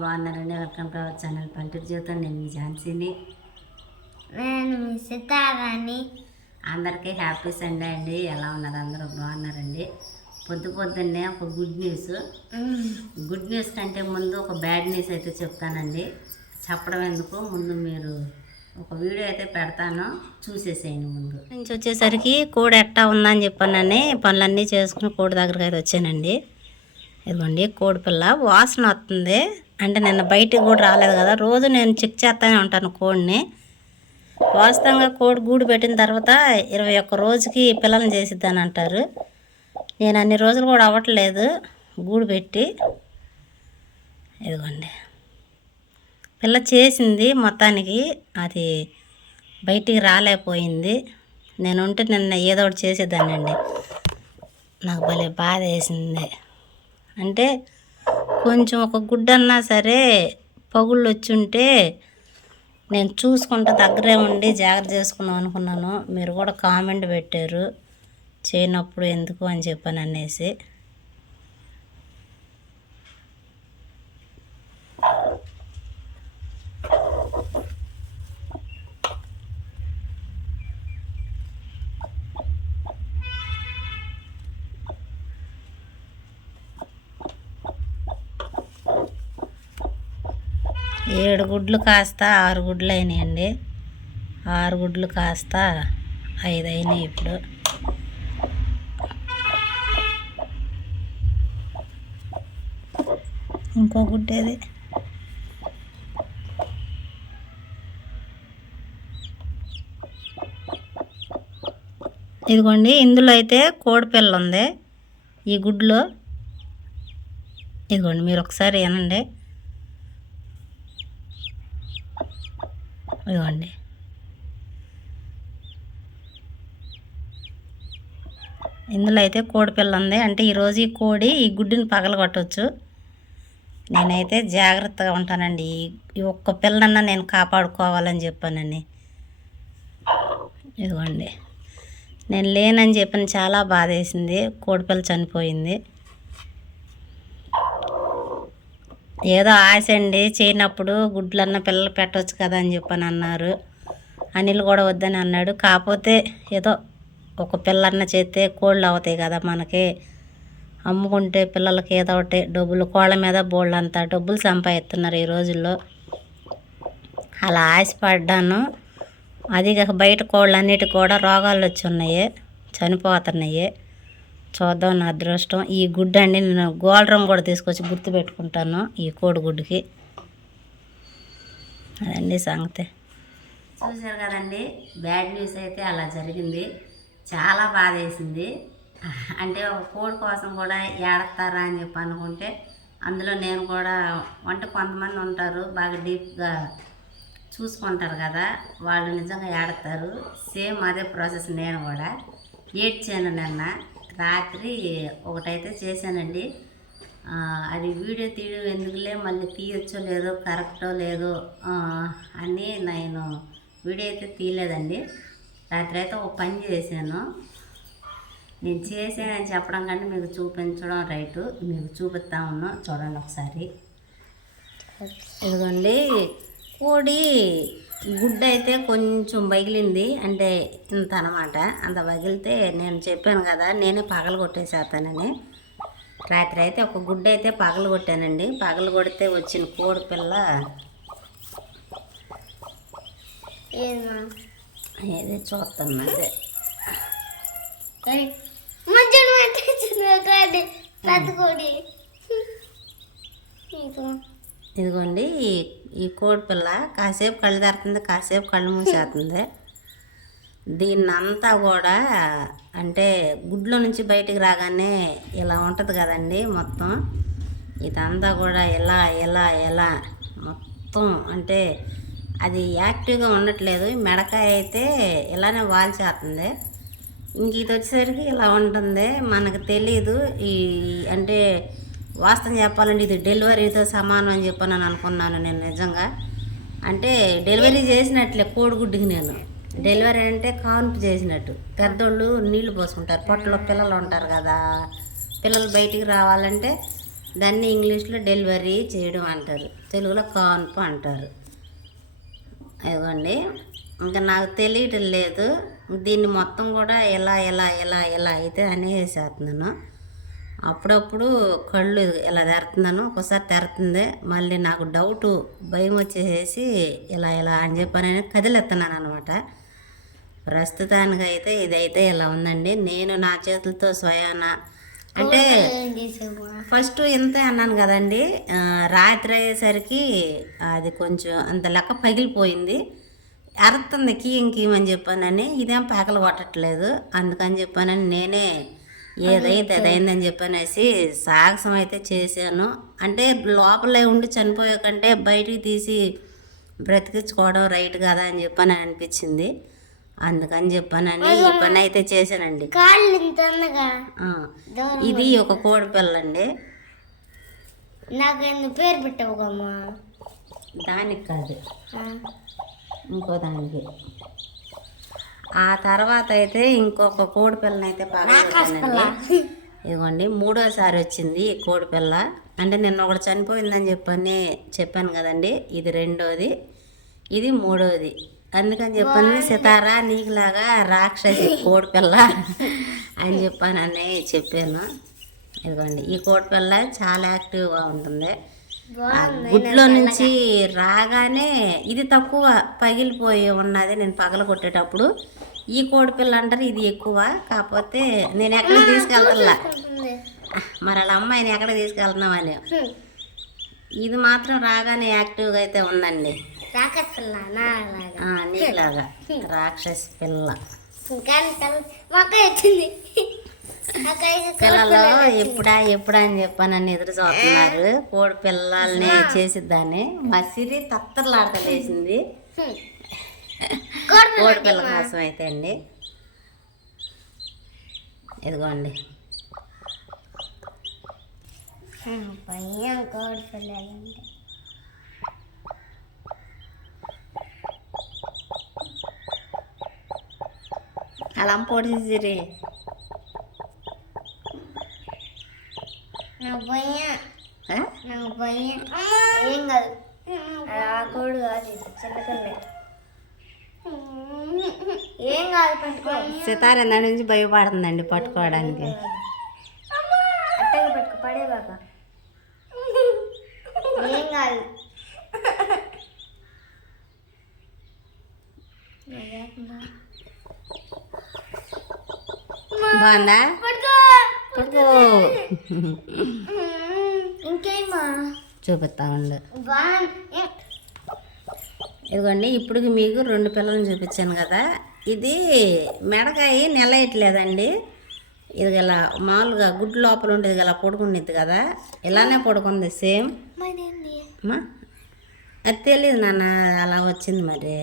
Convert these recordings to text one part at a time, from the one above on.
బాగున్నారండి? Welcome to our channel పల్లెటూరు జీవితం. నేను మీ ఝాన్సీని. నేను మీ సితారాని. అందరికీ హ్యాపీ సండే అండి. ఎలా ఉన్నారు? అందరూ బాగున్నారండి. పొద్దున్నే ఒక గుడ్ న్యూస్ కంటే ముందు ఒక బ్యాడ్ న్యూస్ అయితే చెప్తానండి. చెప్పడం ఎందుకు, ముందు మీరు ఒక వీడియో అయితే పెడతాను, చూసేసేయండి. ముందు నుంచి వచ్చేసరికి కోడి ఎట్టా ఉందని చెప్పానని పనులన్నీ చేసుకుని కోడి దగ్గరికి అయితే వచ్చానండి. ఇదిగోండి కోడి పిల్ల వాసన వస్తుంది. అంటే నిన్న బయటికి కూడా రాలేదు కదా, రోజు నేను చెక్ చేస్తూనే ఉంటాను కోడిని. వాస్తవంగా కోడి గూడు పెట్టిన తర్వాత 21 రోజుకి పిల్లల్ని చేసిద్దని అంటారు. నేను అన్ని రోజులు కూడా అవ్వట్లేదు గూడు పెట్టి. ఇదిగోండి పిల్ల చేసింది, మొత్తానికి అది బయటికి రాలేకపోయింది. నేను ఉంటే నిన్న ఏదో ఒకటి చేసేదానండి. నాకు భలే బాధ వేసింది. అంటే కొంచెం ఒక గుడ్డన్నా సరే పగుళ్ళు వచ్చి ఉంటే నేను చూసుకుంటా దగ్గరే ఉండి జాగ్రత్త చేసుకుందాం అనుకున్నాను. మీరు కూడా కామెంట్ పెట్టారు చేయనప్పుడు ఎందుకు అని చెప్పాను అనేసి. ఏడు గుడ్లు కాస్త 6 గుడ్లు అయినాయండి. 6 గుడ్లు కాస్త 5 అయినాయి. ఇప్పుడు ఇంకో గుడ్డేది. ఇదిగోండి ఇందులో అయితే కోడిపిల్ల ఉంది ఈ గుడ్లో. ఇదిగోండి మీరు ఒకసారి వినండి. ఇదిగోండి ఇందులో అయితే కోడి పిల్ల ఉంది. అంటే ఈరోజు ఈ కోడి ఈ గుడ్డుని పగలగొట్టవచ్చు. నేనైతే జాగ్రత్తగా ఉంటానండి. ఈ ఒక్క పిల్లన్నా నేను కాపాడుకోవాలని చెప్పానని. ఇదిగోండి నేను లేనని చెప్పిన చాలా బాధ వేసింది. కోడిపిల్ల చనిపోయింది. ఏదో ఆశ అండి, చేయనప్పుడు గుడ్లన్న పిల్లలు పెట్టవచ్చు కదా అని చెప్పని అన్నారు. అనిల్ కూడా వద్దని అన్నాడు. కాకపోతే ఏదో ఒక పిల్లన్న చేస్తే కోళ్ళు అవుతాయి కదా మనకి, అమ్ముకుంటే పిల్లలకి ఏదో ఒకటి డబ్బులు, కోళ్ళ మీద బోళ్ళు అంతా డబ్బులు సంపాదిస్తున్నారు ఈ రోజుల్లో. అలా ఆశపడ్డాను. అది కాక బయట కోళ్ళు అన్నిటికి కూడా రోగాలు వచ్చి ఉన్నాయి, చనిపోతున్నాయి. చూద్దాం నా అదృష్టం. ఈ గుడ్డు అండి నేను గోల్రం కూడా తీసుకొచ్చి గుర్తు పెట్టుకుంటాను ఈ కోడి గుడ్డుకి. అదండి సంగతి. చూశారు కదండి, బ్యాడ్ న్యూస్ అయితే అలా జరిగింది. చాలా బాధ వేసింది. అంటే ఒక కోడి కోసం కూడా ఏడతారా అని చెప్పి అనుకుంటే, అందులో నేను కూడా కొంతమంది ఉంటారు బాగా డీప్గా చూసుకుంటారు కదా, వాళ్ళు నిజంగా ఏడతారు. సేమ్ అదే ప్రాసెస్ నేను కూడా ఏడ్చాను. నిన్న రాత్రి ఒకటైతే చేశానండి. అది వీడియో తీయడం ఎందుకులే, మళ్ళీ తీయొచ్చో లేదో, కరెక్టో లేదో అని నేను వీడియో అయితే తీయలేదండి. రాత్రి అయితే ఒక పని చేశాను. నేను చేసానని చెప్పడం కంటే మీకు చూపించడం రైటు. మీకు చూపిస్తా ఉన్నాను, చూడండి ఒకసారి. ఇదిగోండి కోడి గుడ్డ అయితే కొంచెం పగిలింది. అంటే ఇంత అనమాట. అంత పగిలితే నేను చెప్పాను కదా నేనే పగలు కొట్టేసేస్తానని. రాత్రి అయితే ఒక గుడ్డ అయితే పగలు కొట్టానండి. పగలు కొడితే వచ్చిన కోడి పిల్ల ఏది చూస్తాను. అదే ఇదిగోండి ఈ కోడి పిల్ల కాసేపు కళ్ళు తెరుతుంది, కాసేపు కళ్ళు మూసేస్తుంది. దీన్నంతా కూడా అంటే గుడ్లో నుంచి బయటికి రాగానే ఇలా ఉంటుంది కదండి మొత్తం. ఇదంతా కూడా ఎలా మొత్తం అంటే అది యాక్టివ్గా ఉండట్లేదు. మెడకాయ అయితే ఇలానే వాల్చేస్తుంది. ఇంక ఇది వచ్చేసరికి ఇలా ఉంటుంది. మనకు తెలీదు. ఈ అంటే వాస్తవం చెప్పాలంటే ఇది డెలివరీతో సమానం అని చెప్పని అనుకున్నాను నేను నిజంగా. అంటే డెలివరీ చేసినట్లే కోడిగుడ్డుకి. నేను డెలివరీ అంటే కాన్పు చేసినట్టు. పెద్దోళ్ళు నీళ్లు పోసుకుంటారు, పొట్టలో పిల్లలు ఉంటారు కదా, పిల్లలు బయటికి రావాలంటే దాన్ని ఇంగ్లీష్లో డెలివరీ చేయడం అంటారు, తెలుగులో కాన్పు అంటారు. ఇదిగోండి, ఇంకా నాకు తెలియటం లేదు. దీన్ని మొత్తం కూడా ఎలా ఎలా ఎలా ఎలా అయితే అనేసేస్తున్నాను. అప్పుడప్పుడు కళ్ళు ఇలా తెరుతున్నాను, ఒకసారి తెరుతుంది, మళ్ళీ నాకు డౌటు భయం వచ్చేసేసి ఇలా ఇలా అని చెప్పని కదిలెత్తున్నాను అనమాట. ప్రస్తుతానికి అయితే ఇదైతే ఇలా ఉందండి. నేను నా చేతులతో స్వయాన అంటే ఫస్ట్ ఇంతే అన్నాను కదండి, రాత్రి అయ్యేసరికి అది కొంచెం అంత లెక్క పగిలిపోయింది, అరుతుంది కీయం కీయం అని చెప్పానని. ఇదేం పగలు కొట్టట్లేదు, అందుకని చెప్పానని నేనే ఏదైతే అదైందని చెప్పనేసి సాహసం అయితే చేశాను. అంటే లోపలే ఉండి చనిపోయే కంటే బయటికి తీసి బ్రతికించుకోవడం రైట్ కదా అని చెప్పని అనిపించింది. అందుకని చెప్పానని ఈ పని అయితే చేశానండి. ఇది ఒక కోడి పిల్ల అండి. నాకు పేరు పెట్టవుకమ్మా. దానికి కాదు, ఇంకో దానికి. ఆ తర్వాత అయితే ఇంకొక కోడి పిల్లని అయితే బాగా ఇదిగోండి, 3వసారి వచ్చింది ఈ కోడి పిల్ల. అంటే నిన్న ఒకటి చనిపోయిందని చెప్పాను కదండి, ఇది 2వది, ఇది 3వది. అందుకని చెప్పాను సితారా నీకులాగా రాక్షసి కోడి పిల్ల అని చెప్పానని చెప్పాను. ఇదిగోండి, ఈ కోడి పిల్ల చాలా యాక్టివ్గా ఉంటుంది. గుడ్లో నుంచి రాగానే ఇది తక్కువ పగిలిపోయి ఉన్నది, నేను పగల కొట్టేటప్పుడు. ఈ కోడి పిల్ల అంటారు ఇది ఎక్కువ, కాకపోతే నేను ఎక్కడికి తీసుకెళ్తా, మరి వాళ్ళ అమ్మాయిని ఎక్కడికి తీసుకెళ్తున్నామని. ఇది మాత్రం రాగానే యాక్టివ్గా అయితే ఉందండి, నీలాగా రాక్షసి పిల్ల. పిల్లలు ఎప్పుడా అని చెప్పానని ఎదురు చూస్తున్నారు. కోడి పిల్లల్ని చేసిద్దాన్ని మా సిరి తత్తరలాడతలేసింది కోడి పిల్ల కోసం అయితే అండి. ఇదిగోండి, కోడి పిల్లలంటే అలా పొడి సిరి ఏం కాదు, ఆ కోడు కాదు, చిన్నపిల్ల ఏం కాదు, పట్టుకో. సితార దాని నుంచి భయపడుతుందండి పట్టుకోవడానికి. అట్టగా పట్టుకో, పడేబాక, ఏం కాదు. బాగుందా? పట్టుకో, ఇంకేమా చూపిస్తా ఉండు. ఇదిగోండి, ఇప్పుడు మీకు 2 పిల్లలను చూపించాను కదా. ఇది మెడకాయ నెలయట్లేదండి. ఇది గల మామూలుగా గుడ్డు లోపల ఉండేది గల పడుకునేది కదా, ఇలానే పడుకుంది సేమ్. అది తెలియదు నాన్న, అలా వచ్చింది మరి.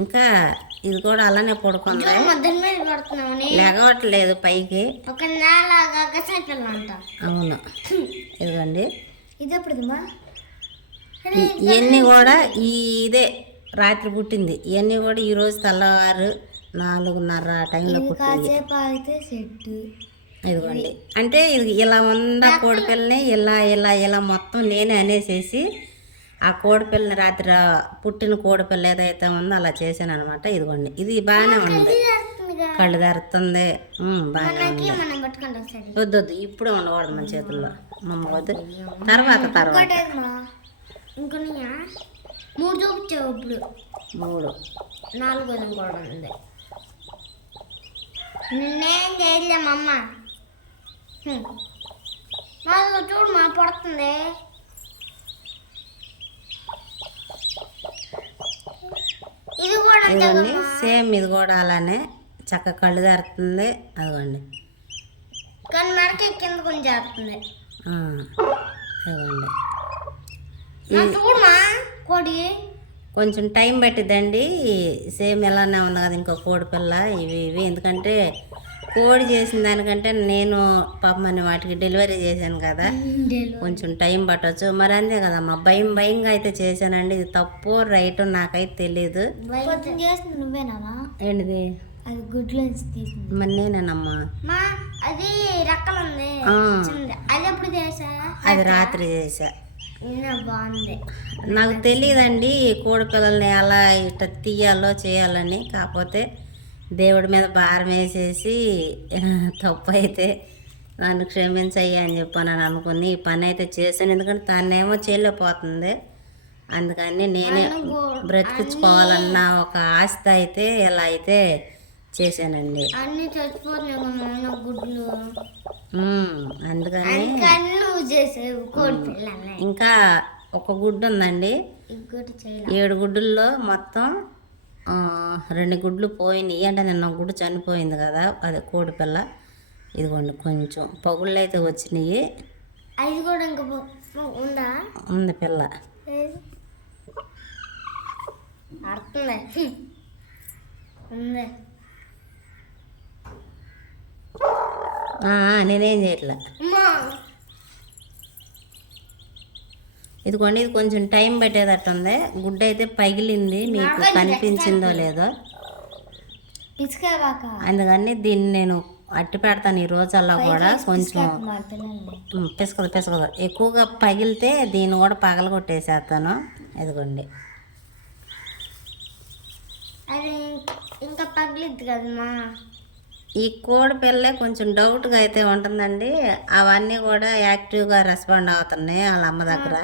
ఇంకా ఇది కూడా అలానే పడుకుంది, లెగవట్లేదు పైకి. అవును, ఇదిగోండి, ఇవన్నీ కూడా ఇదే రాత్రి పుట్టింది. ఇవన్నీ కూడా ఈరోజు తెల్లవారు 4:30 టైంలో పుట్టింది. ఇదిగోండి, అంటే ఇది ఇలా ఉన్న కోడిపిల్లని ఇలా ఇలా ఇలా మొత్తం నేనే అనేసేసి ఆ కోడిపిల్లని రాత్రి పుట్టిన కోడిపిల్ల ఏదైతే ఉందో అలా చేశాను అనమాట. ఇదిగోండి, ఇది బాగానే ఉంది, కళ్ళు తెరుతుంది, బాగానే ఉంది. వద్దు ఇప్పుడే ఉండకూడదు మన చేతుల్లో, మమ్మ వద్దు, తర్వాత ఇంకొన్ని 3 చూపించావు, ఇప్పుడు 3 4 కూడా ఉంది. నిన్నేం చేయలేమమ్మ, నాకు చూడు మా పడుతుంది. ఇది కూడా సేమ్, ఇది కూడా అలానే చక్కగా కళ్ళు తెరుతుంది. అదిగోండి, కానీ మెడకి కింద కొంచెం చేస్తుంది. అదిగోండి, చూడమా కోడి కొంచెం టైం పట్టిద్దండి. సేమ్ ఎలానే ఉంది కదా ఇంకో కోడి పిల్ల. ఇవి ఎందుకంటే కోడి చేసిన దానికంటే నేను పాపమని వాటికి డెలివరీ చేశాను కదా, కొంచెం టైం పట్టవచ్చు. మరి అంతే కదమ్మా, భయంగా అయితే చేశానండి. ఇది తప్పు రైట్ నాకైతే తెలియదు. నువ్వేనా ఏంటిది? అది గుడ్లోంచి తీసింది. మరి నేనేనమ్మా. అది రెక్కలు ఉంది ఆ. చిన్నది. అది ఎప్పుడు చేసా అది రాత్రి చేసా. బాగుంది. నాకు తెలియదండి కోడి పిల్లల్ని ఎలా ఇట్లా తీయాలో చేయాలని. కాకపోతే దేవుడి మీద భారం వేసేసి తప్పు అయితే నన్ను క్షమించయ్యా అని చెప్పాను అనుకుని ఈ పని అయితే చేశాను. ఎందుకంటే తనేమో చేయలేకపోతుంది. అందుకని నేనే బ్రతికించుకోవాలన్న ఒక ఆస్తి అయితే ఇలా అయితే చేశానండి. అన్ని చచ్చిపోతున్నాయి గుడ్లు. అందుకని నువ్వు చేసేవు కోడి పిల్లల్ని. ఇంకా ఒక గుడ్డు ఉందండి. ఇంకోటి చేయాలి. 7 గుడ్డుల్లో మొత్తం 2 గుడ్లు పోయినాయి. అంటే నిన్న ఒక గుడ్డు చనిపోయింది కదా, అది కోడి పిల్ల. ఇదిగోండి కొంచెం పగుళ్ళు అయితే వచ్చినాయి. అది కూడా ఇంకా ఉందా? ఉంది పిల్ల. అర్థంలే ఉంది. నేనేం చేయట్లే. ఇదిగోండి ఇది కొంచెం టైం పెట్టేటట్టు ఉంది. గుడ్డ అయితే పగిలింది, మీకు కనిపించిందో లేదో. అందుకని దీన్ని నేను అట్టి పెడతాను ఈ రోజల్లా కూడా. కొంచెం పిసకదు ఎక్కువగా పగిలితే దీన్ని కూడా పగల కొట్టేసేస్తాను. ఇదిగోండి అది ఇంకా పగిలిద్ది కదమ్మా. ఈ కోడి పిల్లే కొంచెం డౌట్గా అయితే ఉంటుందండి. అవన్నీ కూడా యాక్టివ్గా రెస్పాండ్ అవుతున్నాయి వాళ్ళ అమ్మ దగ్గర.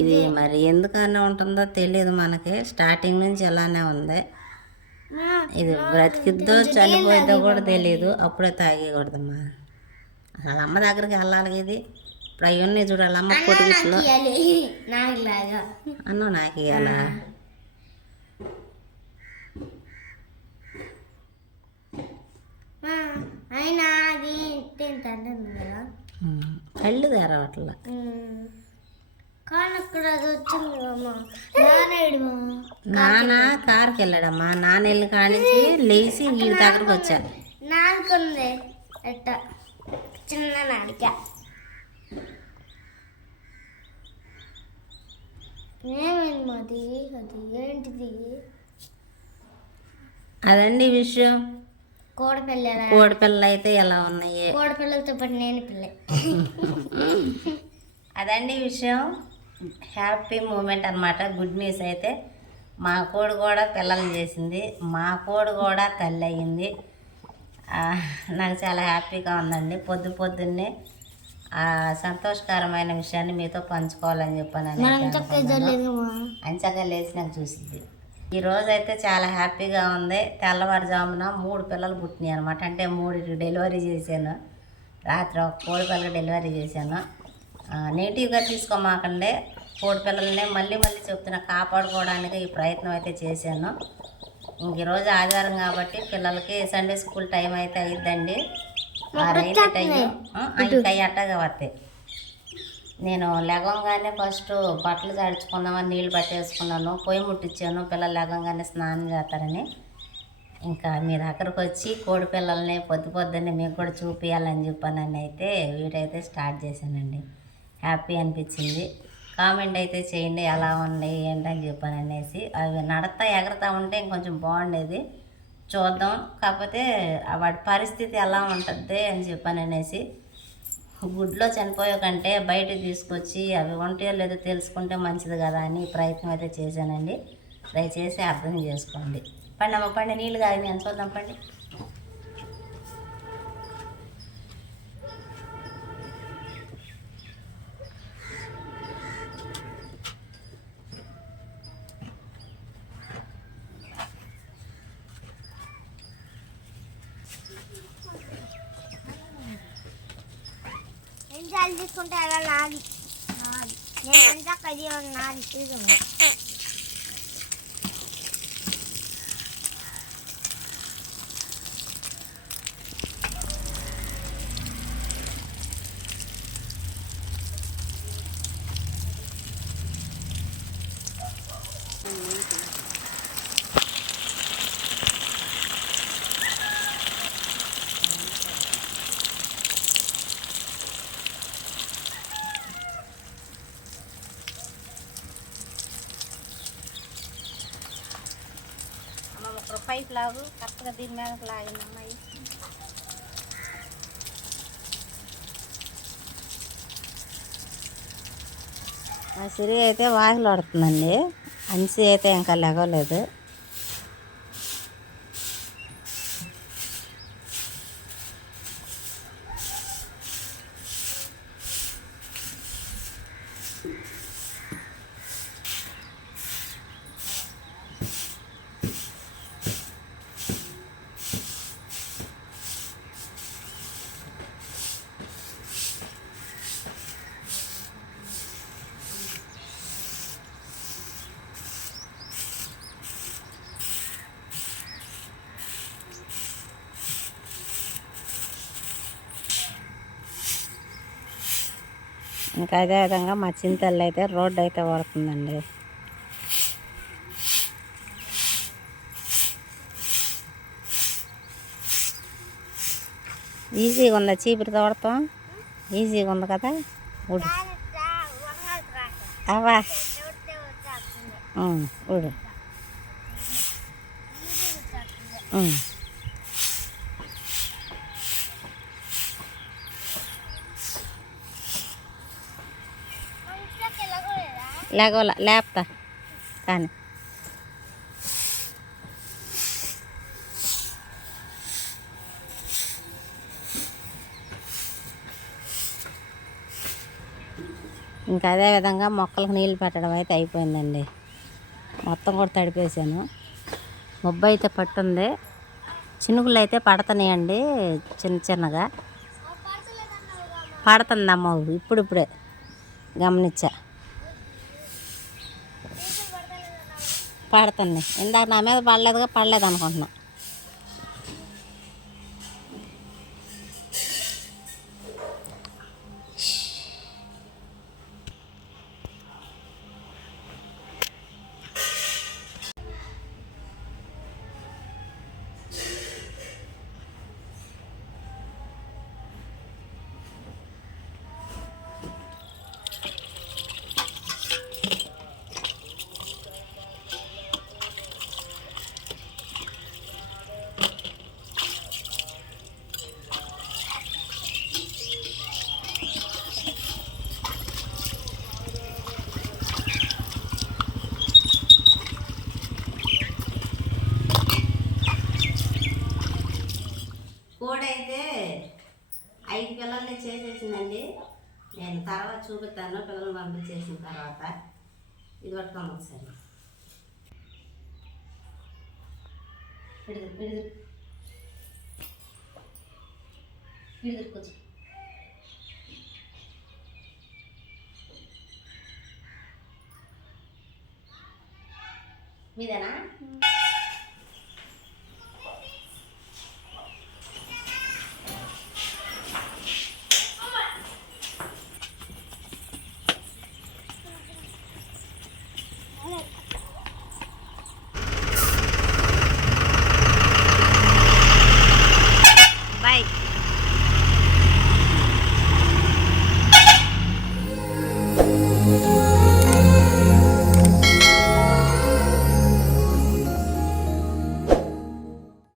ఇది మరి ఎందుకన్నా ఉంటుందో తెలియదు మనకి. స్టార్టింగ్ నుంచి ఇలానే ఉంది. ఇది బ్రతికిద్దో చనిపోయిద్దో కూడా తెలియదు. అప్పుడే తాగేయకూడదమ్మా. వాళ్ళ అమ్మ దగ్గరికి వెళ్ళాలి. ఇది ఇప్పుడు అవన్నీ చూడాలి. అమ్మ పొట్టుగిట్లో అన్ను నాకు ఇవ్వాలా? అయినా అది తింటాను కదా, కళ్ళు తెరవట్లా. కానీ అక్కడ అది వచ్చింది నాన్న కారుకి వెళ్ళాడమ్మా. నాన్న వెళ్ళి కానించి లేచి వీడి దగ్గరకు వచ్చా. నాకుంది ఎట్ట చిన్న నాడిక. ఏమైంది మాది? అది ఏంటిది? అదండి విషయం. కోడి పిల్లలు అయితే ఎలా ఉన్నాయి? కోడి పిల్లలతో పాటు నేను పిల్ల. అదండి విషయం. హ్యాపీ మూమెంట్ అనమాట. గుడ్ న్యూస్ అయితే మా కోడి కూడా పిల్లలు చేసింది. మా కోడి కూడా తల్లి అయ్యింది. నాకు చాలా హ్యాపీగా ఉందండి. పొద్దున్నే ఆ సంతోషకరమైన విషయాన్ని మీతో పంచుకోవాలని చెప్పాను. అంచగా లేచి నాకు చూసింది. ఈరోజు అయితే చాలా హ్యాపీగా ఉంది. తెల్లవారుజామున 3 పిల్లలు పుట్టినాయి అనమాట. అంటే 3 డెలివరీ చేశాను. రాత్రి ఒక కోడి పిల్లలు డెలివరీ చేశాను. నెగిటివ్గా తీసుకోమాకండి. కోడి పిల్లల్ని మళ్ళీ చెప్తున్నా, కాపాడుకోవడానికి ఈ ప్రయత్నం అయితే చేశాను. ఇంక ఈరోజు ఆదివారం కాబట్టి పిల్లలకి సండే స్కూల్ టైం అయితే అయిద్దండి. 6 టైం ఇంకా అట్టగా వస్తాయి. నేను లెగంగానే ఫస్ట్ బట్టలు జాడించుకుందామని నీళ్ళు పట్టేసుకున్నాను. పొయ్యి ముట్టించాను. పిల్లలు లెగంగానే స్నానం చేస్తారని. ఇంకా మీ దగ్గరకు వచ్చి కోడి పిల్లల్ని పొద్దున్నే మీకు కూడా చూపించాలని చెప్పానని అయితే వీడియో అయితే స్టార్ట్ చేశానండి. హ్యాపీ అనిపించింది. కామెంట్ అయితే చేయండి ఎలా ఉంది ఏంటని చెప్పాను అనేసి. అవి నడతా ఎగరతా ఉంటే ఇంకొంచెం బాగుండేది, చూద్దాం. కాకపోతే వాడి పరిస్థితి ఎలా ఉంటుంది అని చెప్పాను అనేసి. గుడ్లో చనిపోయే కంటే బయటకు తీసుకొచ్చి అవి ఉంటాయో లేదో తెలుసుకుంటే మంచిది కదా అని ప్రయత్నం అయితే చేశానండి. దయచేసి అర్థం చేసుకోండి. పండి నీళ్ళు కాదు, నేను చూద్దాం పండి. ఎన్నిసార్లు తీసుకుంటే అలా నాది నేను ఎంత కది నాది. పైప్ లాగు కరెక్ట్గా దీని మీద లాగింది అమ్మాయి. ఆ సిరి అయితే వాకిలు పడుతుందండి. అన్సి అయితే ఇంకా లెగలేదు. ఇంకా అదేవిధంగా మా చింతల్లో అయితే రోడ్డు అయితే పడుతుందండి. ఈజీగా ఉందా చీపురు తోడతాం? ఈజీగా ఉంది కదా. ఉడు అవా ఉడు లేపుతా కానీ ఇంకా అదేవిధంగా మొక్కలకు నీళ్ళు పెట్టడం అయితే అయిపోయిందండి. మొత్తం కూడా తడిపేసాను. మబ్బు అయితే పట్టుంది. చినుకులు అయితే పడుతున్నాయండి చిన్న చిన్నగా. పడుతుందమ్మ ఇప్పుడిప్పుడే గమనించా. పడుతుంది. ఇందాక నా మీద పడలేదు అనుకుంటున్నా. కోడైతే 5 పిల్లల్ని చేసేసిందండి. నేను తర్వాత చూపిస్తాను పిల్లల్ని పంపించేసిన తర్వాత. ఇది పట్టుకోండి ఒకసారి. కొంచెం మీదేనా?